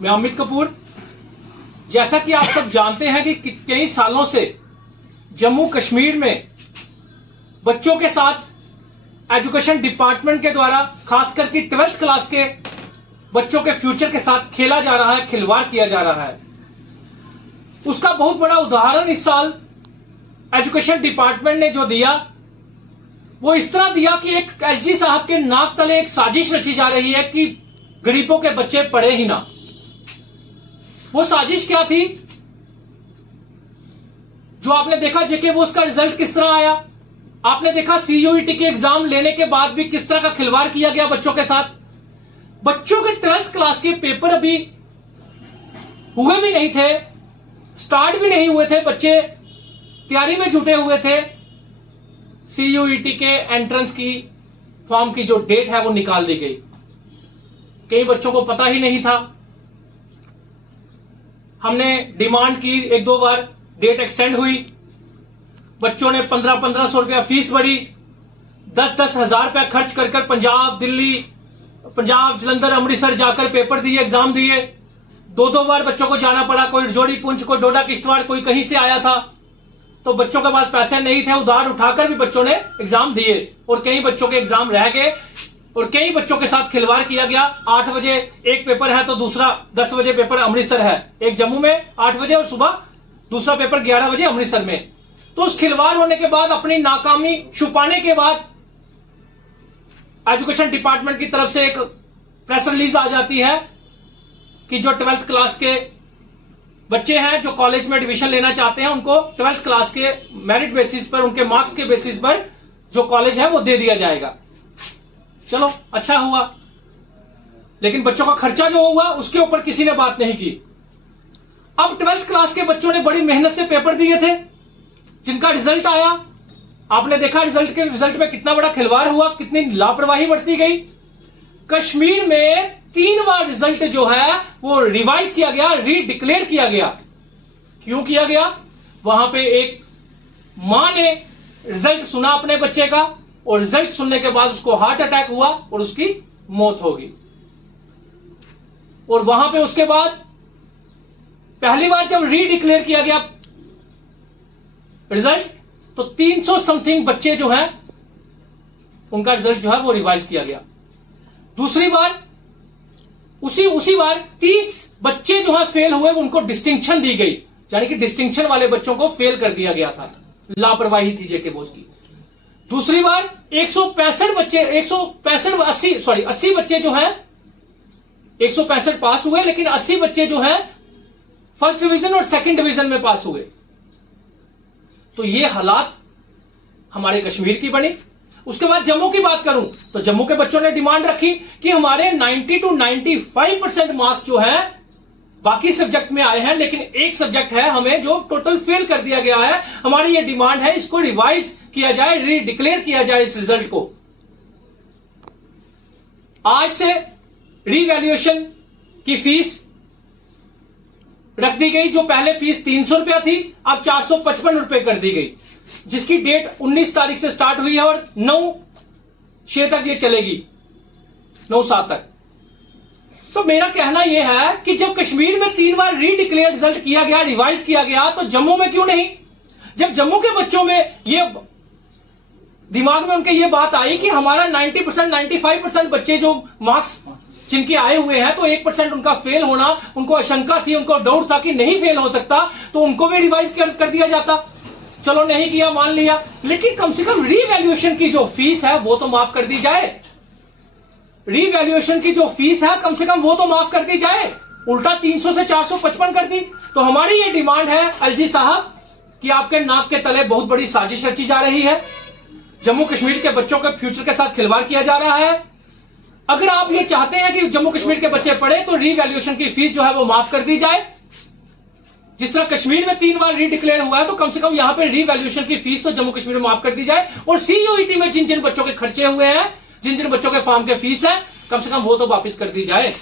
मैं अमित कपूर। जैसा कि आप सब जानते हैं कि कई सालों से जम्मू कश्मीर में बच्चों के साथ एजुकेशन डिपार्टमेंट के द्वारा खास करके 12th क्लास के बच्चों के फ्यूचर के साथ खेला जा रहा है, खिलवाड़ किया जा रहा है। उसका बहुत बड़ा उदाहरण इस साल एजुकेशन डिपार्टमेंट ने जो दिया वो इस तरह दिया कि एक एलजी साहब के नाक तले एक साजिश रची जा रही है कि गरीबों के बच्चे पढ़े ही ना। वो साजिश क्या थी जो आपने देखा जेके वो उसका रिजल्ट किस तरह आया। आपने देखा सीयूईटी के एग्जाम लेने के बाद भी किस तरह का खिलवाड़ किया गया बच्चों के साथ। बच्चों के 12th क्लास के पेपर अभी हुए भी नहीं थे, स्टार्ट भी नहीं हुए थे, बच्चे तैयारी में जुटे हुए थे। सीयूईटी के एंट्रेंस की फॉर्म की जो डेट है वो निकाल दी गई। कई बच्चों को पता ही नहीं था। हमने डिमांड की, एक दो बार डेट एक्सटेंड हुई। बच्चों ने 1500 रुपया फीस भरी, 10 हजार रुपया खर्च कर पंजाब, दिल्ली, पंजाब, जलंधर, अमृतसर जाकर पेपर दिए, एग्जाम दिए। दो बार बच्चों को जाना पड़ा। कोई रजौरी, पुंछ, कोई डोडा, किश्तवाड़, कोई कहीं से आया था। तो बच्चों के पास पैसे नहीं थे, उधार उठाकर भी बच्चों ने एग्जाम दिए और कई बच्चों के एग्जाम रह गए और कई बच्चों के साथ खिलवाड़ किया गया। 8 बजे एक पेपर है तो दूसरा 10 बजे पेपर अमृतसर है, एक जम्मू में 8 बजे और सुबह दूसरा पेपर 11 बजे अमृतसर में। तो उस खिलवाड़ होने के बाद, अपनी नाकामी छुपाने के बाद एजुकेशन डिपार्टमेंट की तरफ से एक प्रेस रिलीज आ जाती है कि जो 12th क्लास के बच्चे हैं जो कॉलेज में एडमिशन लेना चाहते हैं उनको 12th क्लास के मेरिट बेसिस पर, उनके मार्क्स के बेसिस पर जो कॉलेज है वो दे दिया जाएगा। चलो अच्छा हुआ, लेकिन बच्चों का खर्चा जो हुआ उसके ऊपर किसी ने बात नहीं की। अब 12th क्लास के बच्चों ने बड़ी मेहनत से पेपर दिए थे, जिनका रिजल्ट आया। आपने देखा रिजल्ट में कितना बड़ा खिलवाड़ हुआ, कितनी लापरवाही बरती गई। कश्मीर में 3 बार रिजल्ट जो है वो रिवाइज किया गया, रीडिक्लेयर किया गया। क्यों किया गया? वहां पे एक मां ने रिजल्ट सुना अपने बच्चे का और रिजल्ट सुनने के बाद उसको हार्ट अटैक हुआ और उसकी मौत हो गई। और वहां पे उसके बाद पहली बार जब रीडिक्लेयर किया गया रिजल्ट तो 300 समथिंग बच्चे जो हैं उनका रिजल्ट जो है वो रिवाइज किया गया। दूसरी बार उसी बार 30 बच्चे जो है फेल हुए, उनको डिस्टिंक्शन दी गई, यानी कि डिस्टिंक्शन वाले बच्चों को फेल कर दिया गया था। लापरवाही थी जेके बोस की। दूसरी बार 165 बच्चे 80 बच्चे जो हैं 165 पास हुए, लेकिन 80 बच्चे जो हैं फर्स्ट डिवीजन और सेकंड डिवीजन में पास हुए। तो ये हालात हमारे कश्मीर की बनी। उसके बाद जम्मू की बात करूं तो जम्मू के बच्चों ने डिमांड रखी कि हमारे 90 to 95% मार्क्स जो है बाकी सब्जेक्ट में आए हैं, लेकिन एक सब्जेक्ट है हमें जो टोटल फेल कर दिया गया है। हमारी ये डिमांड है, इसको रिवाइज किया जाए, रीडिक्लेयर किया जाए इस रिजल्ट को। आज से रीवैल्यूएशन की फीस रख दी गई। जो पहले फीस 300 रुपया थी अब 455 रुपए कर दी गई, जिसकी डेट 19 तारीख से स्टार्ट हुई है और 9/6 तक ये चलेगी, 9/7 तक। तो मेरा कहना यह है कि जब कश्मीर में 3 बार रीडिक्लेयर रिजल्ट किया गया, रिवाइज किया गया, तो जम्मू में क्यों नहीं? जब जम्मू के बच्चों में ये दिमाग में उनके ये बात आई कि हमारा 90% 95% बच्चे जो मार्क्स जिनके आए हुए हैं, तो 1% उनका फेल होना, उनको आशंका थी, उनको डाउट था कि नहीं फेल हो सकता, तो उनको भी रिवाइज कर दिया जाता। चलो नहीं किया, मान लिया, लेकिन कम से कम रीवैल्यूएशन की जो फीस है वो तो माफ कर दी जाए। रीवैल्यूएशन की जो फीस है कम से कम वो तो माफ कर दी जाए। उल्टा 300 से 455 कर दी। तो हमारी ये डिमांड है एलजी साहब कि आपके नाक के तले बहुत बड़ी साजिश रची जा रही है। जम्मू कश्मीर के बच्चों के फ्यूचर के साथ खिलवाड़ किया जा रहा है। अगर आप ये चाहते हैं कि जम्मू कश्मीर के बच्चे पढ़े तो रीवैल्यूएशन की फीस जो है वो माफ कर दी जाए। जिस तरह कश्मीर में 3 बार रीडिक्लेयर हुआ है, तो कम से कम यहां पे रीवैल्यूएशन की फीस तो जम्मू कश्मीर में माफ कर दी जाए। और सीयूईटी में जिन जिन बच्चों के खर्चे हुए हैं, जिन जिन बच्चों के फॉर्म के फीस है, कम से कम वो तो वापस कर दी जाए।